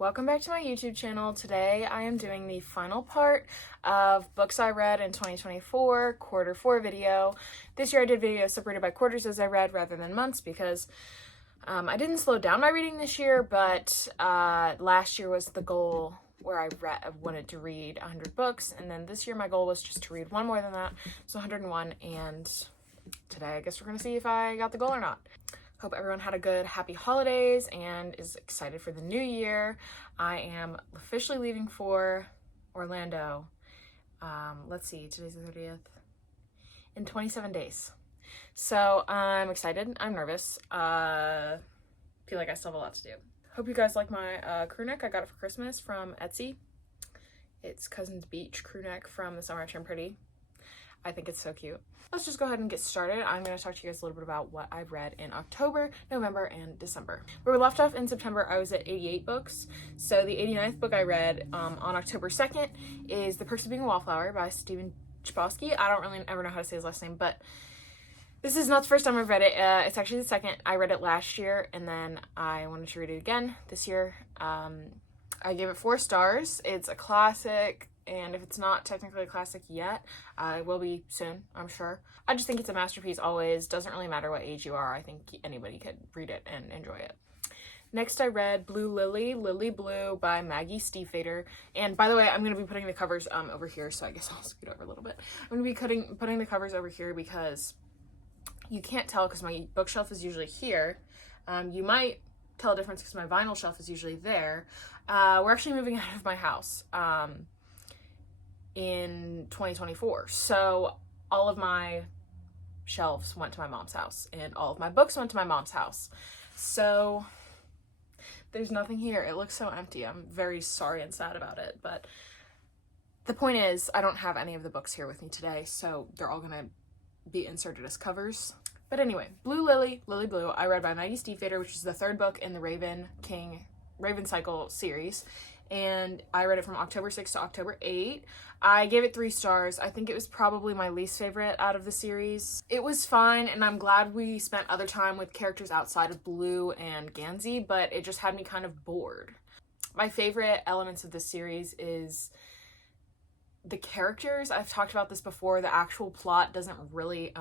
Welcome back to my YouTube channel. Today I am doing the final part of books I read in 2024, quarter 4 video. This year I did videos separated by quarters as I read rather than months because I didn't slow down my reading this year, but last year was the goal where I wanted to read 100 books, and then this year my goal was just to read one more than that, so 101, and today I guess we're gonna see if I got the goal or not. Hope everyone had a good, happy holidays and is excited for the new year. I am officially leaving for Orlando. Let's see, today's the 30th. In 27 days. So I'm excited. I'm nervous. Feel like I still have a lot to do. Hope you guys like my crew neck. I got it for Christmas from Etsy. It's Cousin's Beach crew neck from The Summer I Turned Pretty. I think it's so cute. Let's just go ahead and get started. I'm going to talk to you guys a little bit about what I've read in October, November, and December. Where we left off in September, I was at 88 books. So the 89th book I read on October 2nd is The Perks of Being a Wallflower by Stephen Chbosky. I don't really ever know how to say his last name, but this is not the first time I've read it. It's actually the second. I read it last year, and then I wanted to read it again this year. I gave it 4 stars. It's a classic. And if it's not technically a classic yet, it will be soon, I'm sure. I just think it's a masterpiece always. Doesn't really matter what age you are. I think anybody could read it and enjoy it. Next, I read Blue Lily, Lily Blue by Maggie Stiefvater. And by the way, I'm going to be putting the covers over here, so I guess I'll scoot over a little bit. I'm going to be putting the covers over here because you can't tell because my bookshelf is usually here. You might tell a difference because my vinyl shelf is usually there. We're actually moving out of my house. In 2024, so all of my shelves went to my mom's house and all of my books went to my mom's house, so there's nothing here. It looks so empty. I'm very sorry and sad about it, but the point is I don't have any of the books here with me today, so they're all gonna be inserted as covers. But anyway, Blue Lily, Lily Blue, I read by Maggie Stiefvater, which is the 3rd book in the Raven Cycle series, and I read it from October 6th to October 8th. I gave it 3 stars. I think it was probably my least favorite out of the series. It was fine, and I'm glad we spent other time with characters outside of Blue and Gansey, but it just had me kind of bored. My favorite elements of this series is the characters. I've talked about this before. The actual plot doesn't really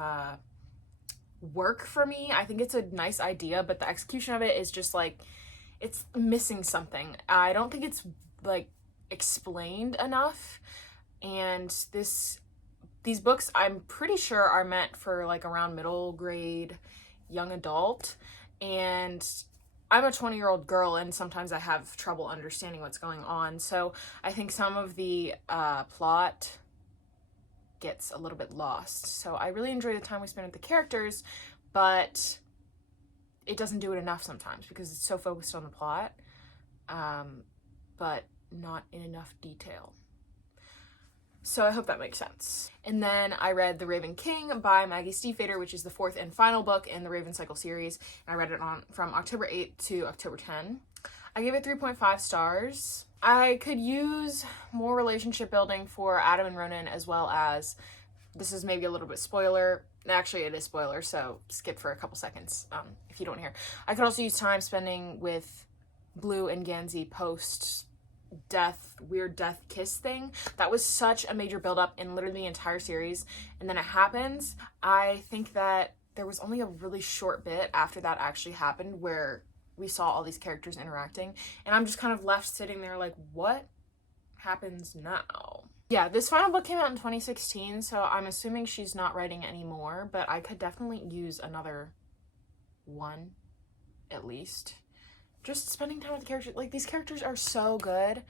work for me. I think it's a nice idea, but the execution of it is just like, it's missing something. I don't think it's like explained enough, and these books I'm pretty sure are meant for like around middle grade young adult, and I'm a 20-year-old girl and sometimes I have trouble understanding what's going on, so I think some of the plot gets a little bit lost. So I really enjoy the time we spend with the characters, but it doesn't do it enough sometimes because it's so focused on the plot, but not in enough detail. So I hope that makes sense. And then I read The Raven King by Maggie Stiefvater, which is the 4th and final book in the Raven Cycle series. And I read it from October 8th to October 10th. I gave it 3.5 stars. I could use more relationship building for Adam and Ronan, as well as, this is maybe a little bit spoiler. Actually, it is spoiler, so skip for a couple seconds if you don't hear. I could also use time spending with Blue and Gansey post-death, weird death kiss thing. That was such a major build-up in literally the entire series, and then it happens. I think that there was only a really short bit after that actually happened where we saw all these characters interacting, and I'm just kind of left sitting there like, what happens now? Yeah, this final book came out in 2016, so I'm assuming she's not writing anymore, but I could definitely use another one, at least. Just spending time with the characters. Like, these characters are so good,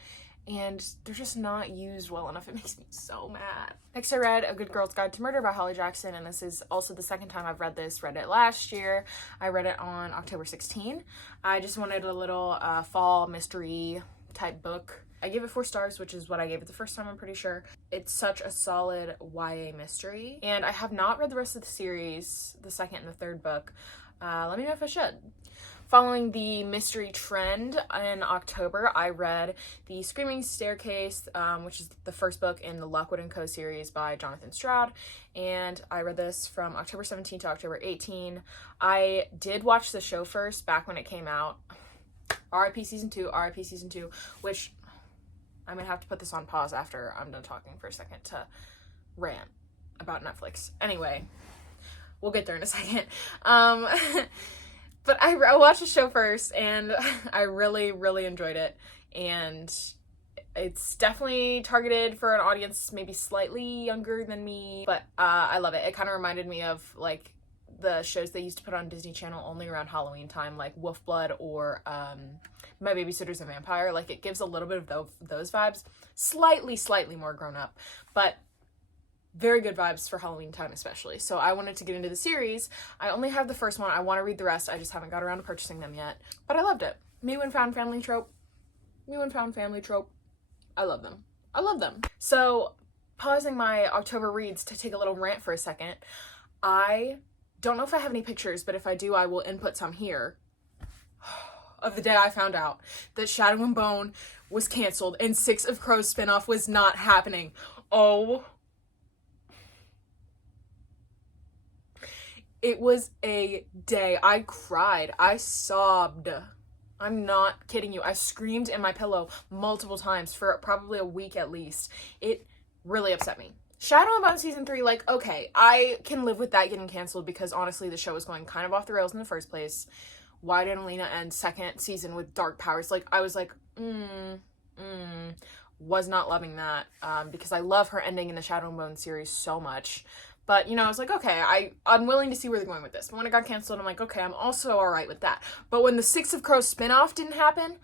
and they're just not used well enough. It makes me so mad. Next, I read A Good Girl's Guide to Murder by Holly Jackson, and this is also the 2nd time I've read this. Read it last year. I read it on October 16th. I just wanted a little fall mystery type book. I gave it 4 stars, which is what I gave it the first time, I'm pretty sure. It's such a solid YA mystery, and I have not read the rest of the series, the 2nd and the 3rd book. Let me know if I should. Following the mystery trend in October, I read The Screaming Staircase, which is the 1st book in the Lockwood & Co. series by Jonathan Stroud, and I read this from October 17 to October 18. I did watch the show first, back when it came out. RIP season 2, RIP season 2, which I'm gonna have to put this on pause after I'm done talking for a second to rant about Netflix. Anyway, we'll get there in a second. But I watched the show first, and I really, really enjoyed it. And it's definitely targeted for an audience maybe slightly younger than me, but I love it. It kind of reminded me of like the shows they used to put on Disney Channel only around Halloween time, like Wolf Blood or My Babysitter's a Vampire. Like, it gives a little bit of those vibes, slightly more grown up, but very good vibes for Halloween time especially. So I wanted to get into the series. I only have the first one. I want to read the rest. I just haven't got around to purchasing them yet, but I loved it. Me when found family trope. I love them. I love them. So pausing my October reads to take a little rant for a second. I don't know if I have any pictures, but if I do, I will input some here of the day I found out that Shadow and Bone was canceled and Six of Crows spinoff was not happening. Oh, it was a day. I cried. I sobbed. I'm not kidding you. I screamed in my pillow multiple times for probably a week at least. It really upset me. Shadow and Bone season 3, like, okay, I can live with that getting canceled because honestly the show was going kind of off the rails in the first place. Why didn't Lena end second season with dark powers? Like, I was like, was not loving that because I love her ending in the Shadow and Bone series so much. But, you know, I was like, okay, I'm willing to see where they're going with this. But when it got canceled, I'm like, okay, I'm also all right with that. But when the Six of Crows spinoff didn't happen,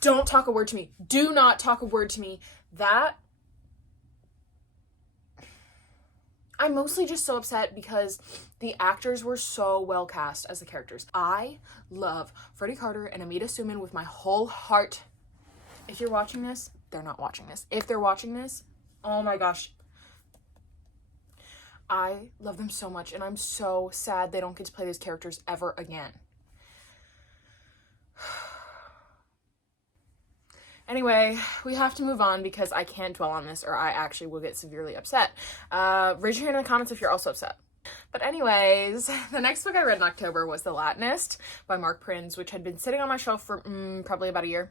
don't talk a word to me. Do not talk a word to me. That, I'm mostly just so upset because the actors were so well cast as the characters. I love Freddie Carter and Amita Suman with my whole heart. If you're watching this, they're not watching this. If they're watching this, oh my gosh. I love them so much, and I'm so sad they don't get to play these characters ever again. Anyway, we have to move on because I can't dwell on this or I actually will get severely upset. Raise your hand in the comments if you're also upset. But anyways, the next book I read in October was The Latinist by Mark Prinz, which had been sitting on my shelf for probably about a year.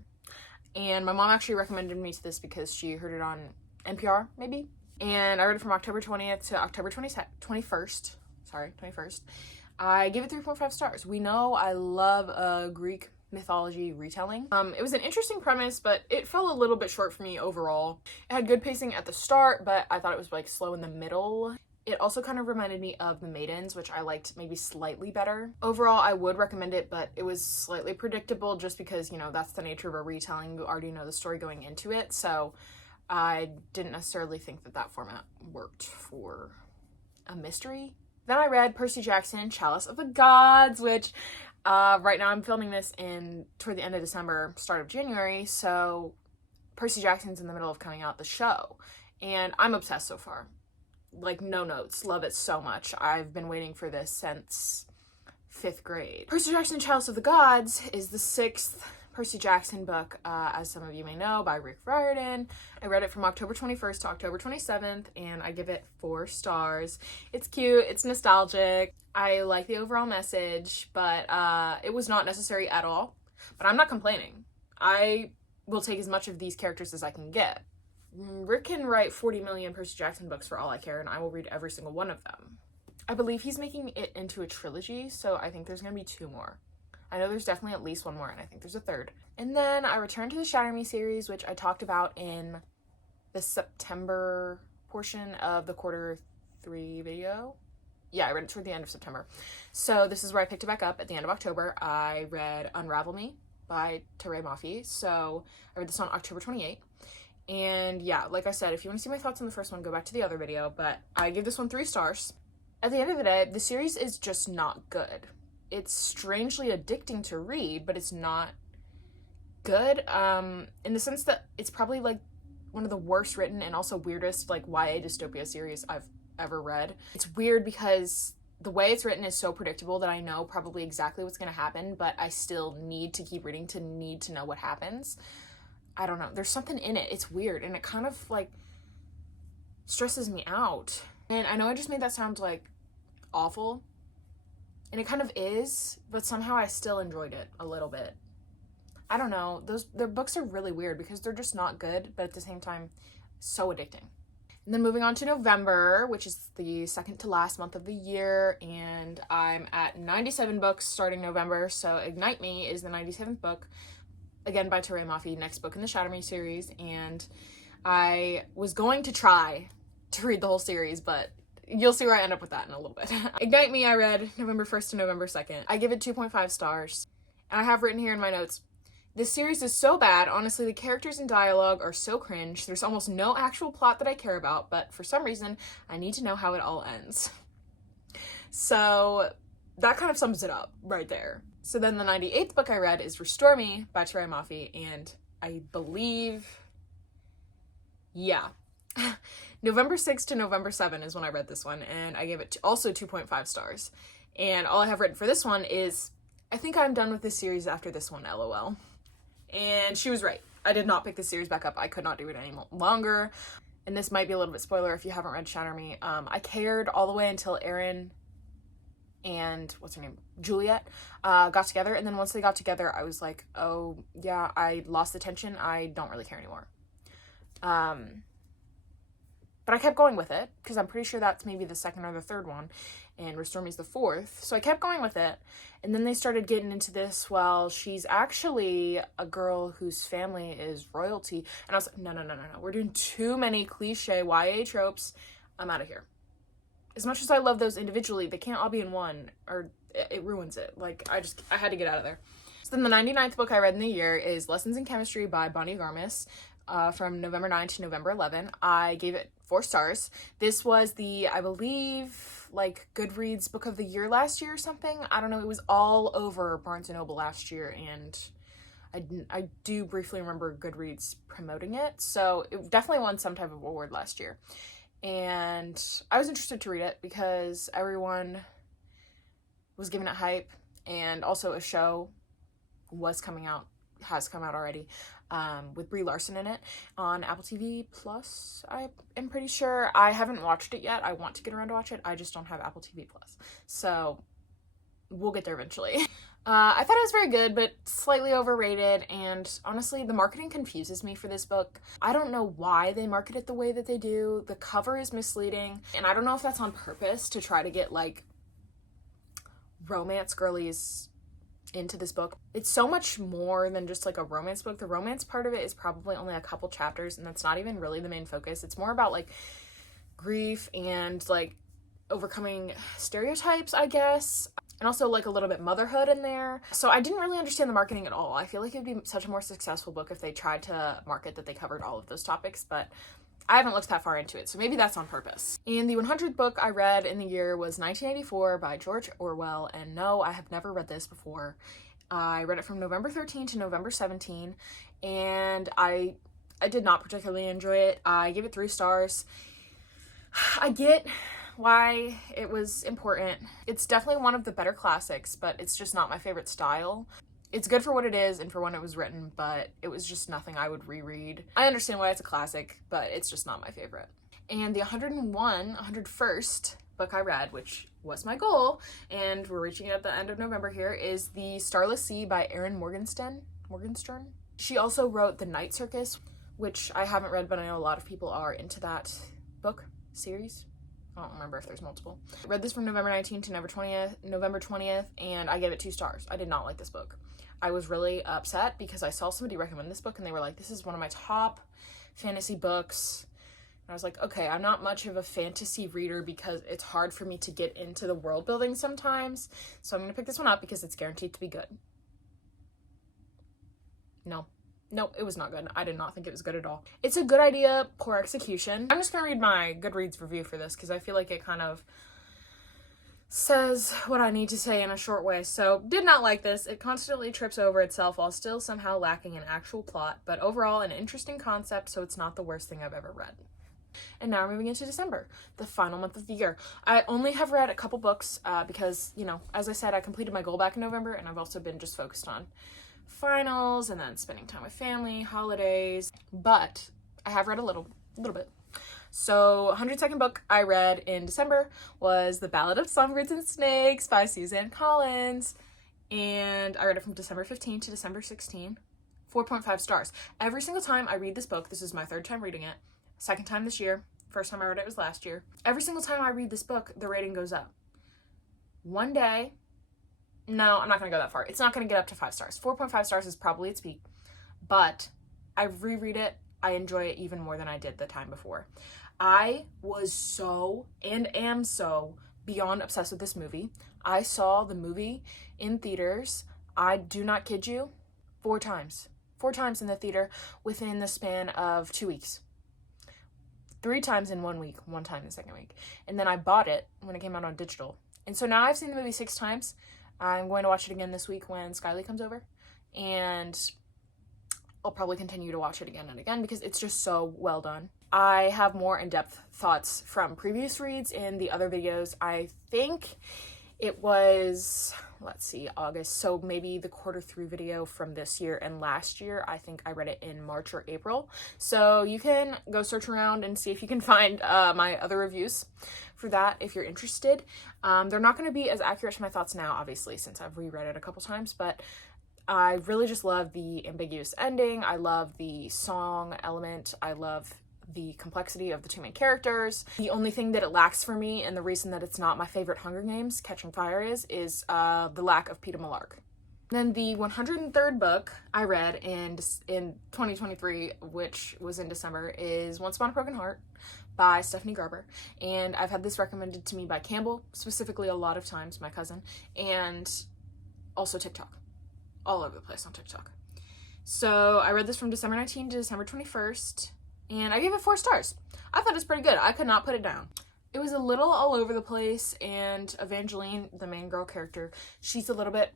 And my mom actually recommended me to this because she heard it on NPR, maybe? And I read it from October 20th to October 21st. Sorry, 21st. I gave it 3.5 stars. We know I love a Greek mythology retelling. It was an interesting premise, but it fell a little bit short for me overall. It had good pacing at the start, but I thought it was like slow in the middle. It also kind of reminded me of The Maidens, which I liked maybe slightly better. Overall, I would recommend it, but it was slightly predictable just because, you know, that's the nature of a retelling. You already know the story going into it, so I didn't necessarily think that format worked for a mystery. Then I read Percy Jackson, Chalice of the Gods, which right now I'm filming this toward the end of December, start of January, so Percy Jackson's in the middle of coming out, the show, and I'm obsessed so far. Like, no notes. Love it so much. I've been waiting for this since 5th grade. Percy Jackson, Chalice of the Gods is the 6th Percy Jackson book, as some of you may know, by Rick Riordan. I read it from October 21st to October 27th, and I give it 4 stars. It's cute, it's nostalgic, I like the overall message, but it was not necessary at all. But I'm not complaining. I will take as much of these characters as I can get. Rick can write 40 million Percy Jackson books for all I care, and I will read every single one of them. I believe he's making it into a trilogy, so I think there's going to be 2 more. I know there's definitely at least 1 more, and I think there's a 3rd. And then I returned to the Shatter Me series, which I talked about in the September portion of the quarter 3 video. Yeah, I read it toward the end of September. So this is where I picked it back up at the end of October. I read Unravel Me by Teray Mafi. So I read this on October 28th. And yeah, like I said, if you want to see my thoughts on the first one, go back to the other video. But I give this one 3 stars. At the end of the day, the series is just not good. It's strangely addicting to read, but it's not good in the sense that it's probably like one of the worst written and also weirdest like YA dystopia series I've ever read. It's weird because the way it's written is so predictable that I know probably exactly what's going to happen, but I still need to keep reading to need to know what happens. I don't know. There's something in it. It's weird, and it kind of like stresses me out. And I know I just made that sound like awful, and it kind of is, but somehow I still enjoyed it a little bit. I don't know, their books are really weird because they're just not good, but at the same time, so addicting. And then moving on to November, which is the second to last month of the year, and I'm at 97 books starting November, so Ignite Me is the 97th book, again by Taray Mafi, next book in the Shatter Me series, and I was going to try to read the whole series, but you'll see where I end up with that in a little bit. Ignite Me I read November 1st to November 2nd. I give it 2.5 stars, and I have written here in my notes, this series is so bad, honestly, the characters and dialogue are so cringe, there's almost no actual plot that I care about, but for some reason, I need to know how it all ends. So that kind of sums it up right there. So then the 98th book I read is Restore Me by Taray Mafi, and I believe, yeah, November 6th to November 7th is when I read this one, and I gave it also 2.5 stars. And all I have written for this one is, I think I'm done with this series after this one, LOL. And she was right. I did not pick this series back up. I could not do it any longer. And this might be a little bit spoiler if you haven't read Shatter Me. I cared all the way until Aaron and, what's her name? Juliet got together. And then once they got together, I was like, oh, yeah, I lost the tension. I don't really care anymore. But I kept going with it because I'm pretty sure that's maybe the second or the third one, and Restore Me is the fourth. So I kept going with it, and then they started getting into this, well, she's actually a girl whose family is royalty, and I was like, no, we're doing too many cliche YA tropes. I'm out of here. As much as I love those individually, they can't all be in one, or it ruins it. Like, I had to get out of there. So then the 99th book I read in the year is Lessons in Chemistry by Bonnie Garmis. From November 9 to November 11. I gave it 4 stars. This was the, I believe, like, Goodreads book of the year last year or something. I don't know. It was all over Barnes & Noble last year, and I do briefly remember Goodreads promoting it. So it definitely won some type of award last year. And I was interested to read it because everyone was giving it hype, and also a show has come out already, with Brie Larson in it on Apple TV Plus. I am pretty sure. I haven't watched it yet. I want to get around to watch it. I just don't have Apple TV Plus. So we'll get there eventually. I thought it was very good, but slightly overrated, and honestly, the marketing confuses me for this book. I don't know why they market it the way that they do. The cover is misleading, and I don't know if that's on purpose to try to get, like, romance girlies into this book. It's so much more than just like a romance book. The romance part of it is probably only a couple chapters, and that's not even really the main focus. It's more about like grief and like overcoming stereotypes, I guess, and also like a little bit motherhood in there. So I didn't really understand the marketing at all. I feel like it would be such a more successful book if they tried to market that they covered all of those topics, but I haven't looked that far into it, so maybe that's on purpose. And the 100th book I read in the year was 1984 by George Orwell, and no, I have never read this before. I read it from November 13 to November 17, and I did not particularly enjoy it. I gave it 3 stars. I get why it was important. It's definitely one of the better classics, but it's just not my favorite style. It's good for what it is and for when it was written, but it was just nothing I would reread. I understand why it's a classic, but it's just not my favorite. And the 101st book I read, which was my goal, and we're reaching it at the end of November here, is The Starless Sea by Erin Morgenstern. She also wrote The Night Circus, which I haven't read, but I know a lot of people are into that book series. I don't remember if there's multiple. I read this from November 19th to November 20th, and I gave it 2 stars. I did not like this book. I was really upset because I saw somebody recommend this book, and they were like, this is one of my top fantasy books. And I was like, okay, I'm not much of a fantasy reader because it's hard for me to get into the world building sometimes. So I'm going to pick this one up because it's guaranteed to be good. No, it was not good. I did not think it was good at all. It's a good idea, poor execution. I'm just going to read my Goodreads review for this because I feel like it kind of says what I need to say in a short way. So, did not like this. It constantly trips over itself while still somehow lacking an actual plot, but overall an interesting concept, so it's not the worst thing I've ever read. And now we're moving into December, the final month of the year. I only have read a couple books because, you know, as I said, I completed my goal back in November, and I've also been just focused on finals and then spending time with family, holidays, but I have read a little bit. So 102nd book I read in December was The Ballad of Songbirds and Snakes by Suzanne Collins, and I read it from December 15 to December 16. 4.5 stars. Every single time I read this book, this is my 3rd time reading it, 2nd time this year, 1st time I read it was last year. Every single time I read this book, the rating goes up. One day, no, I'm not going to go that far. It's not going to get up to 5 stars. 4.5 stars is probably its peak, but I reread it. I enjoy it even more than I did the time before. I was so, and am so, beyond obsessed with this movie. I saw the movie in theaters, I do not kid you, 4 times. 4 times in the theater within the span of 2 weeks. 3 times in 1 week, 1 time the second week. And then I bought it when it came out on digital. And so now I've seen the movie 6 times. I'm going to watch it again this week when Skyly comes over. And I'll probably continue to watch it again and again because it's just so well done. I have more in-depth thoughts from previous reads in the other videos. I think it was, let's see, August. So maybe the quarter 3 video from this year and last year. I think I read it in March or April. So you can go search around and see if you can find my other reviews for that if you're interested. They're not going to be as accurate to my thoughts now, obviously, since I've reread it a couple times, but I really just love the ambiguous ending. I love the song element. I love the complexity of the 2 main characters. The only thing that it lacks for me, and the reason that it's not my favorite Hunger Games, Catching Fire, is the lack of Peeta Mellark. Then the 103rd book I read in 2023, which was in December, is Once Upon a Broken Heart by Stephanie Garber. And I've had this recommended to me by Campbell, specifically a lot of times, my cousin, and also TikTok. All over the place on TikTok. So I read this from December 19th to December 21st, and I gave it 4 stars. I thought it was pretty good. I could not put it down. It was a little all over the place, and Evangeline, the main girl character, she's a little bit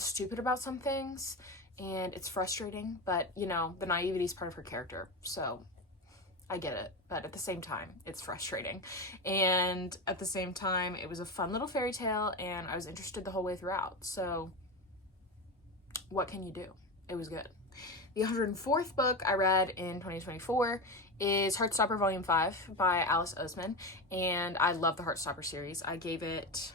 stupid about some things, and it's frustrating, but, you know, the naivety is part of her character, so I get it, but at the same time, it's frustrating. And at the same time, it was a fun little fairy tale, and I was interested the whole way throughout, so what can you do? It was good. The 104th book I read in 2024 is Heartstopper Volume 5 by Alice Oseman, and I love the Heartstopper series. I gave it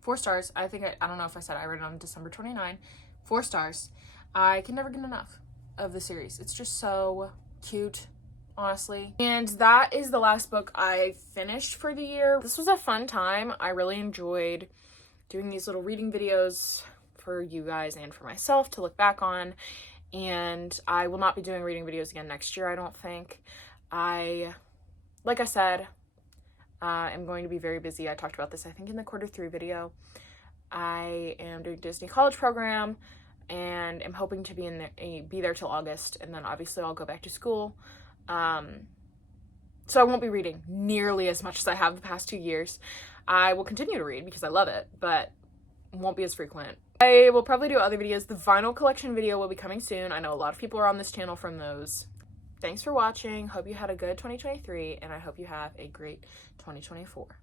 4 stars. I don't know if I said I read it on December 29. 4 stars. I can never get enough of the series. It's just so cute, honestly. And that is the last book I finished for the year. This was a fun time. I really enjoyed doing these little reading videos for you guys and for myself to look back on, and I will not be doing reading videos again next year, I don't think. Like I said, I'm going to be very busy. I talked about this, I think, in the quarter 3 video. I am doing Disney college program, and I'm hoping to be there till August, and then obviously I'll go back to school. So I won't be reading nearly as much as I have the past 2 years. I will continue to read because I love it, but won't be as frequent. I will probably do other videos. The vinyl collection video will be coming soon. I know a lot of people are on this channel from those. Thanks for watching. Hope you had a good 2023, and I hope you have a great 2024.